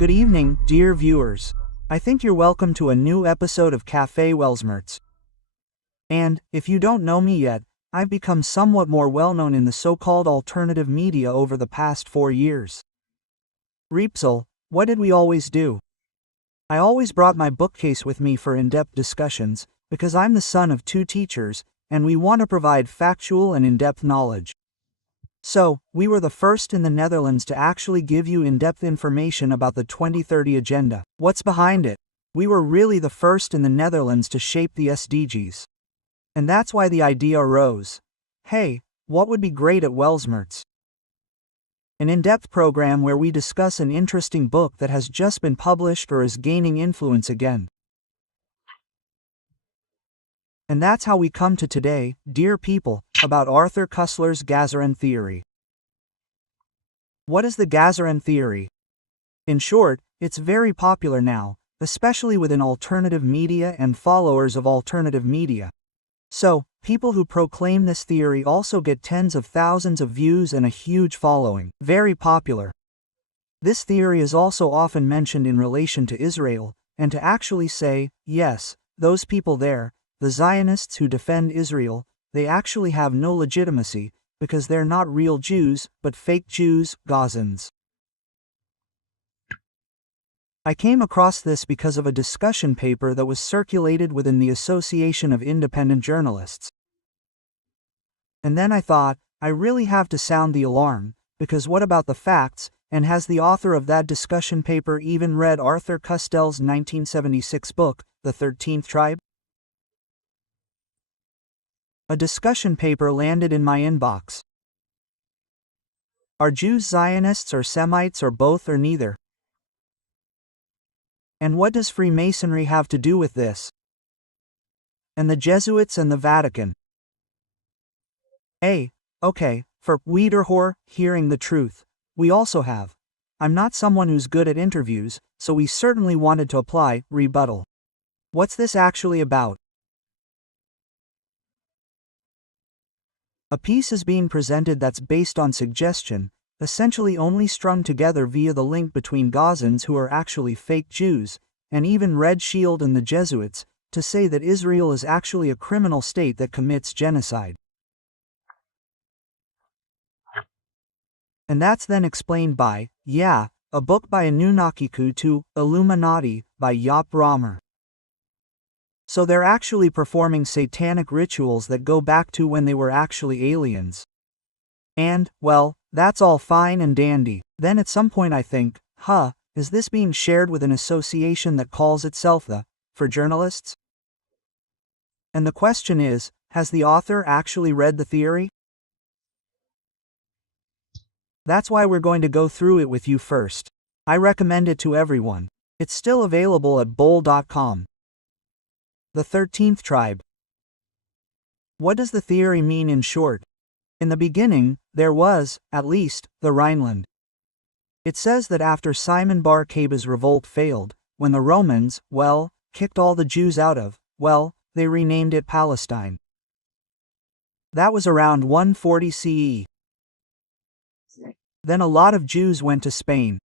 Good evening, dear viewers. I think you're welcome to a new episode of Cafe Welsmerts. And, if you don't know me yet, I've become somewhat more well-known in the so-called alternative media over the past 4 years. Rypke, what did we always do? I always brought my bookcase with me for in-depth discussions, because I'm the son of 2 teachers, and we want to provide factual and in-depth knowledge. So, we were the first in the Netherlands to actually give you in-depth information about the 2030 agenda. What's behind it? We were really the first in the Netherlands to shape the SDGs. And that's why the idea arose. Hey, what would be great at Welsmerts? An in-depth program where we discuss an interesting book that has just been published or is gaining influence again. And that's how we come to today, dear people, about Arthur Koestler's Chazaren theory. What is the Chazaren theory? In short, it's very popular now, especially within alternative media and followers of alternative media. So, people who proclaim this theory also get tens of thousands of views and a huge following. Very popular. This theory is also often mentioned in relation to Israel, and to actually say, yes, those people there, the Zionists who defend Israel, they actually have no legitimacy, because they're not real Jews, but fake Jews, Gazans. I came across this because of a discussion paper that was circulated within the Association of Independent Journalists. And then I thought, I really have to sound the alarm, because what about the facts, and has the author of that discussion paper even read Arthur Koestler's 1976 book, The 13th Tribe? A discussion paper landed in my inbox. Are Jews Zionists or Semites or both or neither? And what does Freemasonry have to do with this? And the Jesuits and the Vatican? Okay, for Wiederhörer, hearing the truth, we also have. I'm not someone who's good at interviews, so we certainly wanted to apply rebuttal. What's this actually about? A piece is being presented that's based on suggestion, essentially only strung together via the link between Gazans who are actually fake Jews, and even Red Shield and the Jesuits, to say that Israel is actually a criminal state that commits genocide. And that's then explained by, a book by Anunnakiku to Illuminati by Jaap Roemer. So they're actually performing satanic rituals that go back to when they were actually aliens. And, well, that's all fine and dandy. Then at some point I think, is this being shared with an association that calls itself the, for journalists? And the question is, has the author actually read the theory? That's why we're going to go through it with you first. I recommend it to everyone. It's still available at bol.com. The 13th Tribe. What does the theory mean in short? In the beginning, there was, at least, the Rhineland. It says that after Simon bar Koba's revolt failed, when the Romans, kicked all the Jews out of, they renamed it Palestine. That was around 140 CE. Then a lot of Jews went to Spain.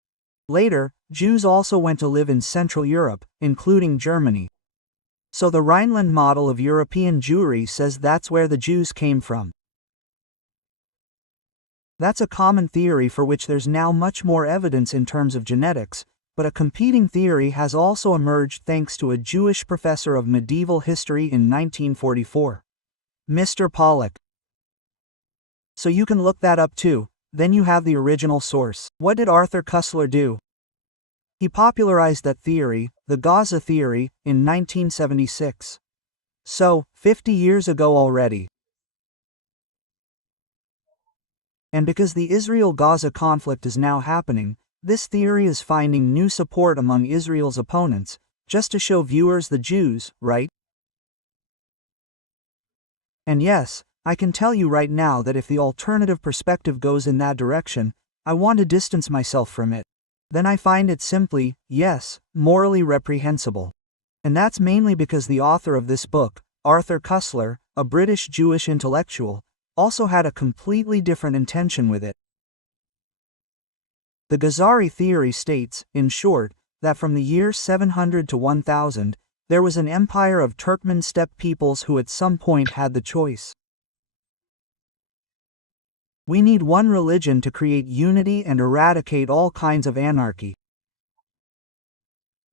Later, Jews also went to live in Central Europe, including Germany. So the Rhineland model of European Jewry says that's where the Jews came from. That's a common theory for which there's now much more evidence in terms of genetics, but a competing theory has also emerged thanks to a Jewish professor of medieval history in 1944. Mr. Pollock. So you can look that up too, then you have the original source. What did Arthur Koestler do? He popularized that theory, the Gaza theory, in 1976. So, 50 years ago already. And because the Israel-Gaza conflict is now happening, this theory is finding new support among Israel's opponents, just to show viewers the Jews, right? And yes, I can tell you right now that if the alternative perspective goes in that direction, I want to distance myself from it. Then I find it simply, morally reprehensible. And that's mainly because the author of this book, Arthur Koestler, a British Jewish intellectual, also had a completely different intention with it. The Chazaren theory states, in short, that from the year 700 to 1000, there was an empire of Turkmen steppe peoples who at some point had the choice. We need one religion to create unity and eradicate all kinds of anarchy.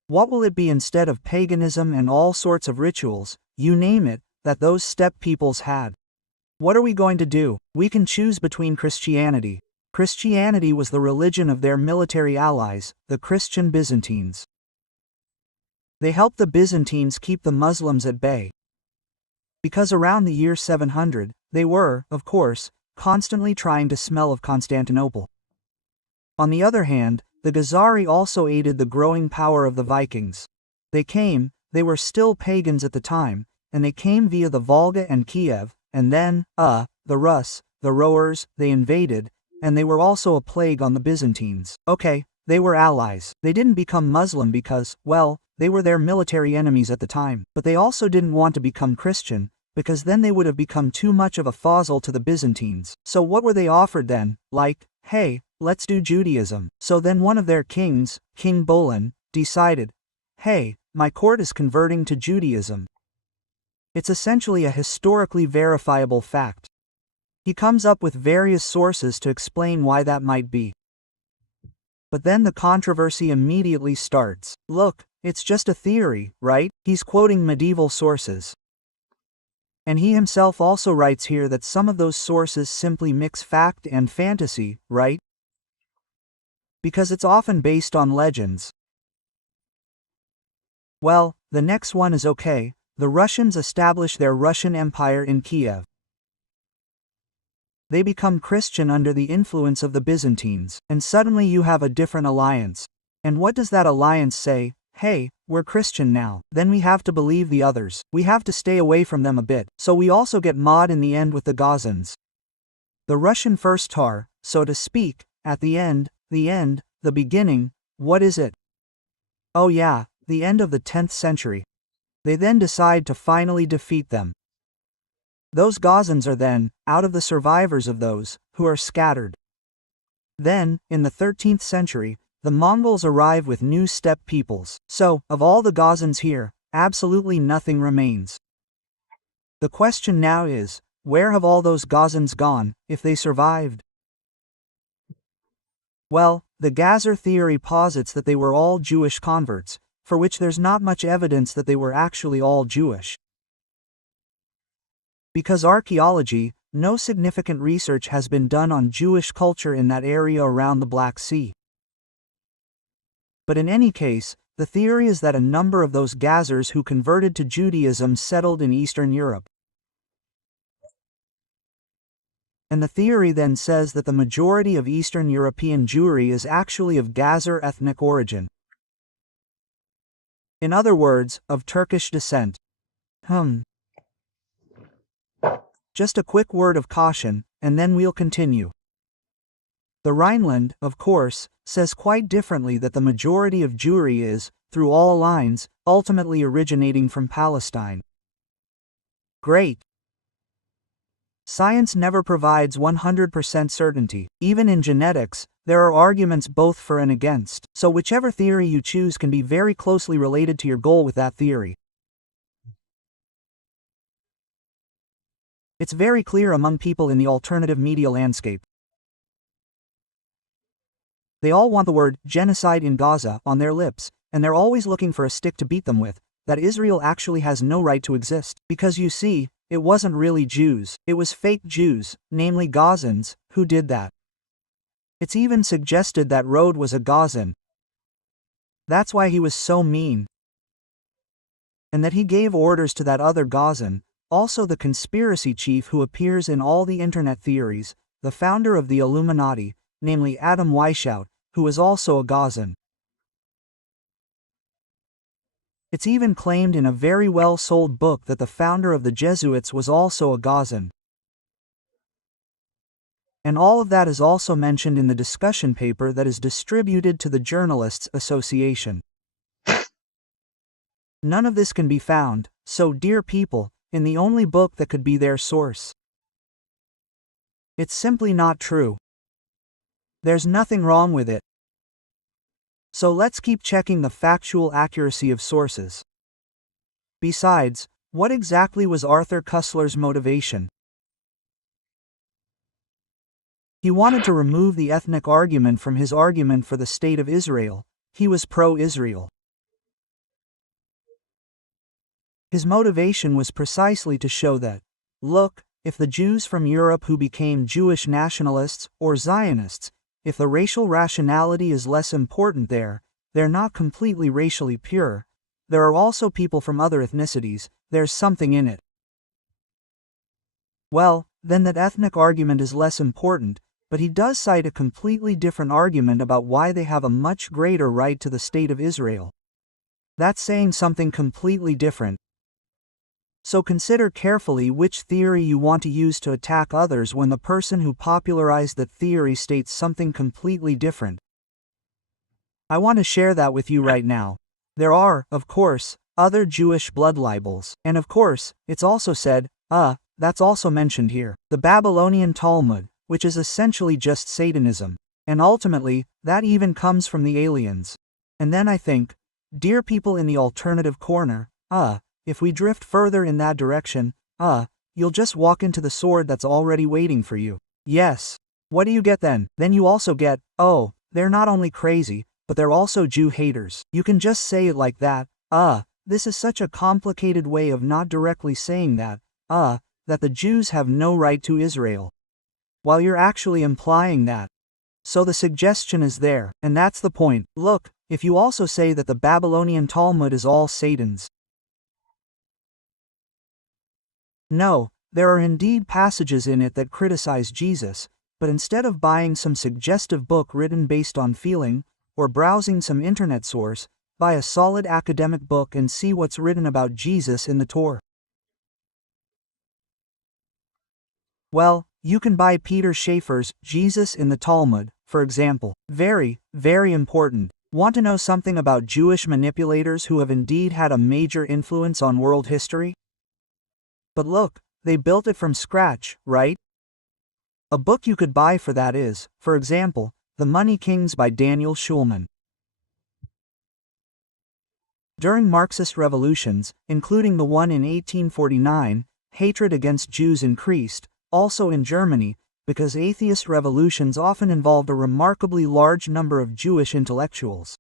What will it be instead of paganism and all sorts of rituals, you name it, that those steppe peoples had? What are we going to do? We can choose between Christianity. Christianity was the religion of their military allies, the Christian Byzantines. They helped the Byzantines keep the Muslims at bay. Because around the year 700, they were, of course, constantly trying to smell of Constantinople. On the other hand, the Chazaren also aided the growing power of the Vikings. They were still pagans at the time, and they came via the Volga and Kiev, and then, the Rus, the rowers, they invaded, and they were also a plague on the Byzantines. Okay, they were allies. They didn't become Muslim because, well, they were their military enemies at the time, but they also didn't want to become Christian, because then they would have become too much of a fossil to the Byzantines. So what were they offered then? Like, hey, let's do Judaism. So then one of their kings, King Bolan, decided, hey, my court is converting to Judaism. It's essentially a historically verifiable fact. He comes up with various sources to explain why that might be. But then the controversy immediately starts. Look, it's just a theory, right? He's quoting medieval sources. And he himself also writes here that some of those sources simply mix fact and fantasy, right? Because it's often based on legends. Well, the next one is okay. The Russians establish their Russian Empire in Kiev. They become Christian under the influence of the Byzantines, and suddenly you have a different alliance. And what does that alliance say? Hey, we're Christian now. Then we have to believe the others. We have to stay away from them a bit. So we also get mod in the end with the Gazans. The Russian first Tsar, so to speak, at the end, the beginning, what is it? Oh yeah, the end of the 10th century. They then decide to finally defeat them. Those Gazans are then, out of the survivors of those, who are scattered. Then, in the 13th century, the Mongols arrive with new steppe peoples. So, of all the Gazans here, absolutely nothing remains. The question now is, where have all those Gazans gone, if they survived? Well, the Chazaren theory posits that they were all Jewish converts, for which there's not much evidence that they were actually all Jewish. Because archaeology, no significant research has been done on Jewish culture in that area around the Black Sea. But in any case, the theory is that a number of those Chazars who converted to Judaism settled in Eastern Europe. And the theory then says that the majority of Eastern European Jewry is actually of Chazar ethnic origin. In other words, of Turkish descent. Just a quick word of caution, and then we'll continue. The Rhineland, of course, says quite differently that the majority of Jewry is, through all lines, ultimately originating from Palestine. Great. Science never provides 100% certainty. Even in genetics, there are arguments both for and against, so whichever theory you choose can be very closely related to your goal with that theory. It's very clear among people in the alternative media landscape. They all want the word genocide in Gaza on their lips, and they're always looking for a stick to beat them with, that Israel actually has no right to exist. Because you see, it wasn't really Jews, it was fake Jews, namely Gazans, who did that. It's even suggested that Rode was a Gazan. That's why he was so mean. And that he gave orders to that other Gazan, also the conspiracy chief who appears in all the internet theories, the founder of the Illuminati, namely Adam Weishaupt, who is also a Gazan. It's even claimed in a very well-sold book that the founder of the Jesuits was also a Gazan. And all of that is also mentioned in the discussion paper that is distributed to the Journalists Association. None of this can be found, so dear people, in the only book that could be their source. It's simply not true. There's nothing wrong with it. So let's keep checking the factual accuracy of sources. Besides, what exactly was Arthur Koestler's motivation? He wanted to remove the ethnic argument from his argument for the State of Israel. He was pro-Israel. His motivation was precisely to show that, look, if the Jews from Europe who became Jewish nationalists, or Zionists, if the racial rationality is less important there, they're not completely racially pure. There are also people from other ethnicities, there's something in it. Well, then that ethnic argument is less important, but he does cite a completely different argument about why they have a much greater right to the State of Israel. That's saying something completely different. So consider carefully which theory you want to use to attack others when the person who popularized that theory states something completely different. I want to share that with you right now. There are, of course, other Jewish blood libels, and of course, it's also said, that's also mentioned here. The Babylonian Talmud, which is essentially just Satanism, and ultimately, that even comes from the aliens. And then I think, dear people in the alternative corner, if we drift further in that direction, you'll just walk into the sword that's already waiting for you. Yes. What do you get then? Then you also get, they're not only crazy, but they're also Jew haters. You can just say it like that, this is such a complicated way of not directly saying that the Jews have no right to Israel, while you're actually implying that. So the suggestion is there, and that's the point. Look, if you also say that the Babylonian Talmud is all Satan's. No, there are indeed passages in it that criticize Jesus, but instead of buying some suggestive book written based on feeling, or browsing some internet source, buy a solid academic book and see what's written about Jesus in the Torah. Well, you can buy Peter Schaeffer's Jesus in the Talmud, for example. Very, very important. Want to know something about Jewish manipulators who have indeed had a major influence on world history? But look, they built it from scratch, right? A book you could buy for that is, for example, The Money Kings by Daniel Schulman. During Marxist revolutions, including the one in 1849, hatred against Jews increased, also in Germany, because atheist revolutions often involved a remarkably large number of Jewish intellectuals.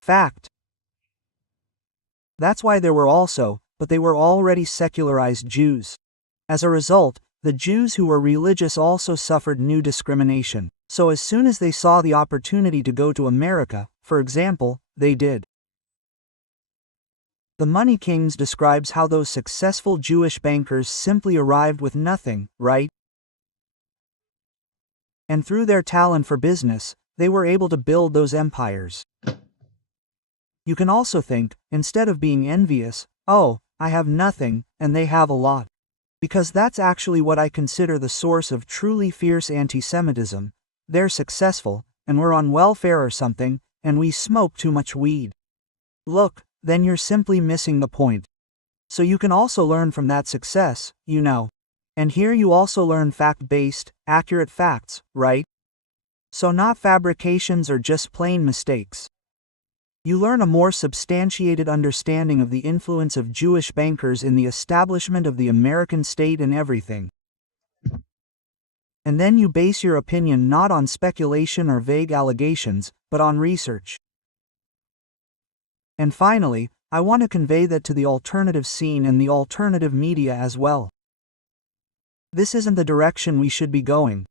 Fact. That's why there were also, but they were already secularized Jews. As a result, the Jews who were religious also suffered new discrimination. So as soon as they saw the opportunity to go to America, for example, they did. The Money Kings describes how those successful Jewish bankers simply arrived with nothing, right? And through their talent for business, they were able to build those empires. You can also think, instead of being envious, I have nothing, and they have a lot. Because that's actually what I consider the source of truly fierce anti-Semitism. They're successful, and we're on welfare or something, and we smoke too much weed. Look, then you're simply missing the point. So you can also learn from that success, you know. And here you also learn fact-based, accurate facts, right? So not fabrications or just plain mistakes. You learn a more substantiated understanding of the influence of Jewish bankers in the establishment of the American state and everything. And then you base your opinion not on speculation or vague allegations, but on research. And finally, I want to convey that to the alternative scene and the alternative media as well. This isn't the direction we should be going.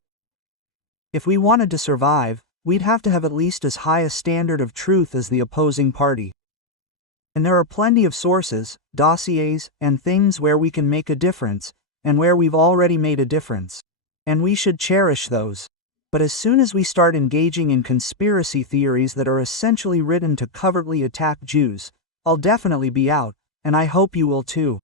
If we wanted to survive, we'd have to have at least as high a standard of truth as the opposing party. And there are plenty of sources, dossiers, and things where we can make a difference, and where we've already made a difference. And we should cherish those. But as soon as we start engaging in conspiracy theories that are essentially written to covertly attack Jews, I'll definitely be out, and I hope you will too.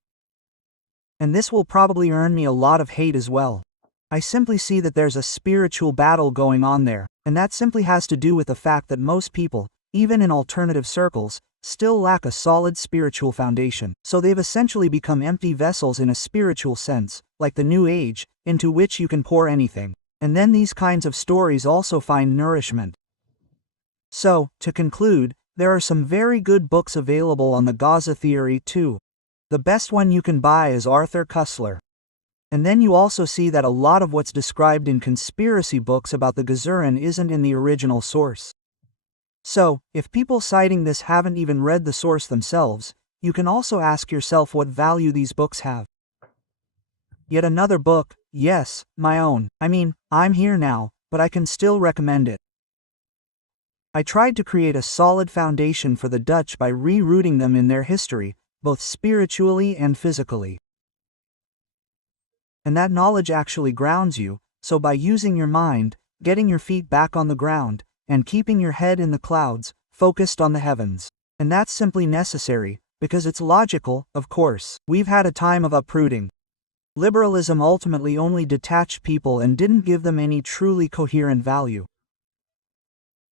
And this will probably earn me a lot of hate as well. I simply see that there's a spiritual battle going on there, and that simply has to do with the fact that most people, even in alternative circles, still lack a solid spiritual foundation. So they've essentially become empty vessels in a spiritual sense, like the New Age, into which you can pour anything. And then these kinds of stories also find nourishment. So, to conclude, there are some very good books available on the Gaza theory too. The best one you can buy is Arthur Koestler. And then you also see that a lot of what's described in conspiracy books about the Chazaren isn't in the original source. So, if people citing this haven't even read the source themselves, you can also ask yourself what value these books have. Yet another book, yes, my own. I'm here now, but I can still recommend it. I tried to create a solid foundation for the Dutch by re-rooting them in their history, both spiritually and physically. And that knowledge actually grounds you, so by using your mind, getting your feet back on the ground, and keeping your head in the clouds, focused on the heavens. And that's simply necessary, because it's logical, of course. We've had a time of uprooting. Liberalism ultimately only detached people and didn't give them any truly coherent value.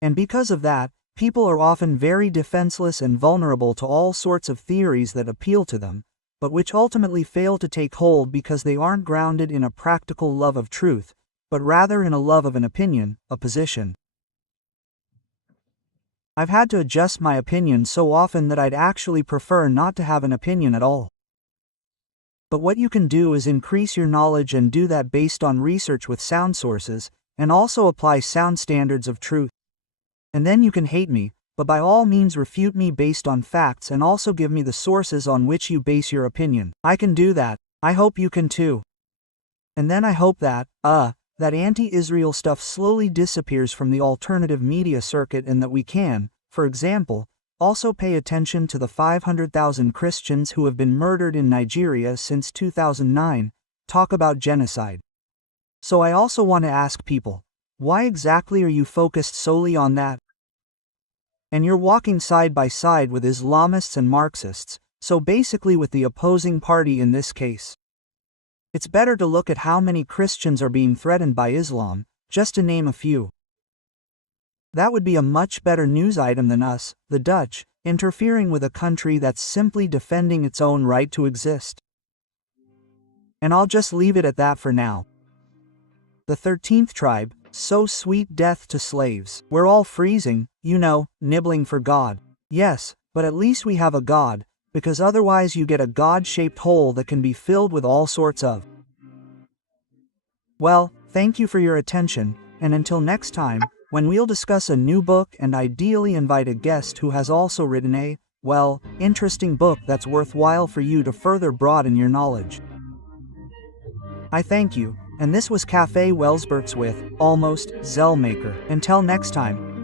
And because of that, people are often very defenseless and vulnerable to all sorts of theories that appeal to them, but which ultimately fail to take hold because they aren't grounded in a practical love of truth, but rather in a love of an opinion, a position. I've had to adjust my opinion so often that I'd actually prefer not to have an opinion at all. But what you can do is increase your knowledge and do that based on research with sound sources, and also apply sound standards of truth. And then you can hate me, but by all means refute me based on facts and also give me the sources on which you base your opinion. I can do that. I hope you can too. And then I hope that anti-Israel stuff slowly disappears from the alternative media circuit and that we can, for example, also pay attention to the 500,000 Christians who have been murdered in Nigeria since 2009, talk about genocide. So I also want to ask people, why exactly are you focused solely on that? And you're walking side by side with Islamists and Marxists, so basically with the opposing party in this case. It's better to look at how many Christians are being threatened by Islam, just to name a few. That would be a much better news item than us, the Dutch, interfering with a country that's simply defending its own right to exist. And I'll just leave it at that for now. The 13th tribe, so sweet death to slaves. We're all freezing, nibbling for God. Yes, but at least we have a God, because otherwise you get a God-shaped hole that can be filled with all sorts of. Well, thank you for your attention, and until next time, when we'll discuss a new book and ideally invite a guest who has also written a, interesting book that's worthwhile for you to further broaden your knowledge. I thank you, and this was Cafe Welsberts with Almost Zeilmaker. Until next time.